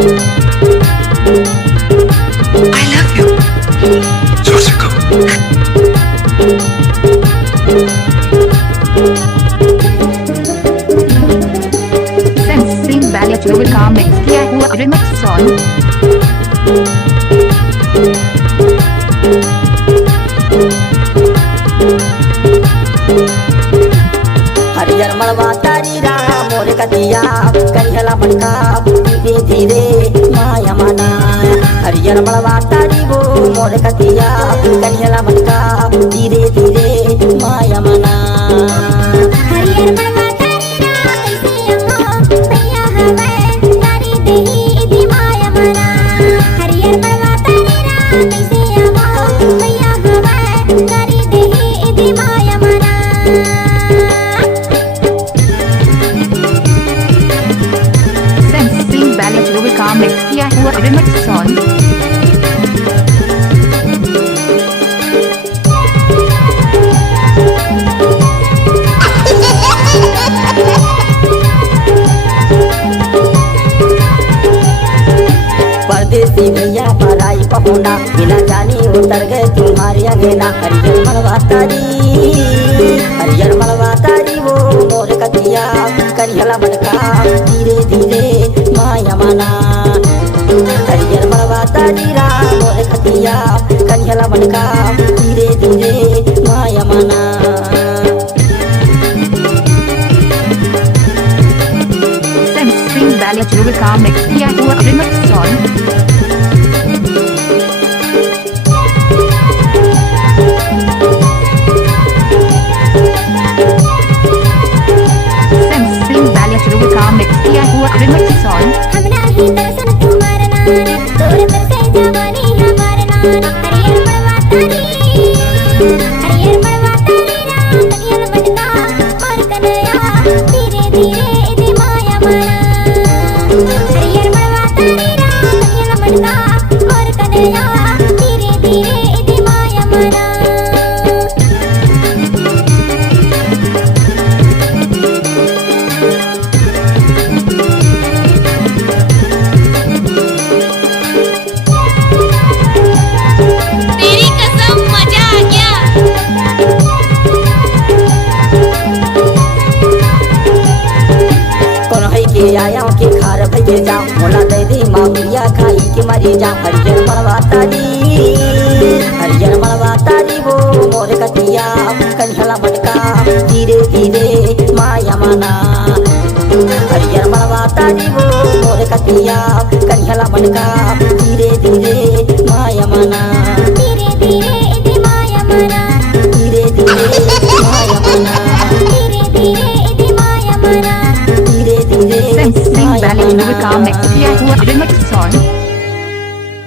I love you. जोर से कहो। Sensing Ballet Joel का मिक्स किया हुआ रिमिक्स सॉन्ग। हरियर मड़वा तारी राम मोर कतिया करिहला मटका धीरे धीरे माया मना। हरियर मड़वा तारी वो मोर कतिया करिहला मटका धीरे धीरे माया मना। हरियर मड़वा तारी राम कैसे अम्मा भैया हवे तारी देही इदी माया मना। हरियर मड़वा तारी राम कैसे अम्मा भैया हवे तारी देही इदी माया मना। Sensing Ballet Joel का मिक्स किया हुआ रिमिक्स सॉन्ग। परदेसी भैया पराई पहुना बिना जानी उतर गए तुम्हारी अंगेना। हरियर मड़वा तारी हरियर मड़वा तारी वो मोर कतिया करिहला मटका धीरे धीरे माया मना। हरियर मड़वा तारी राम मोर कतिया करिहला मटका धीरे धीरे माया मना। Sensing Ballet Joel का मिक्स किया हुआ remix song. Sensing Ballet Joel का मिक्स किया हुआ रिमिक्स सॉन्ग। हमरा ही दर्शन तुम्हारा नाना तोरे दर से जवानी हमारा नाना। हरियर मड़वा तारी हरियर मड़वा तारी राम करियल मटका और कन्हैया धीरे धीरे इदी माया मना। हरियर मड़वा तारी राम करियल मटका और कन्हैया धीरे धीरे इदी माया मना। तेरी कसम मजा आ गया। कौन है के आया के खार भैया जाओ मोला दे दे माउरिया खाई के मरी जाओ। हरियर मड़वा तारी हरियर मड़वा तारी वो मोर कतिया करिहला मटका धीरे धीरे माया मना। हरियर मड़वा तारी वो मोर कतिया करिहला मटका धीरे धीरे माया मना। धीरे धीरे इदी माया मना। धीरे धीरे माया मना। धीरे धीरे इदी माया मना। धीरे धीरे Sensing माया Ballet Joel मना। का मिक्स किया हुआ रिमिक्स सॉन्ग।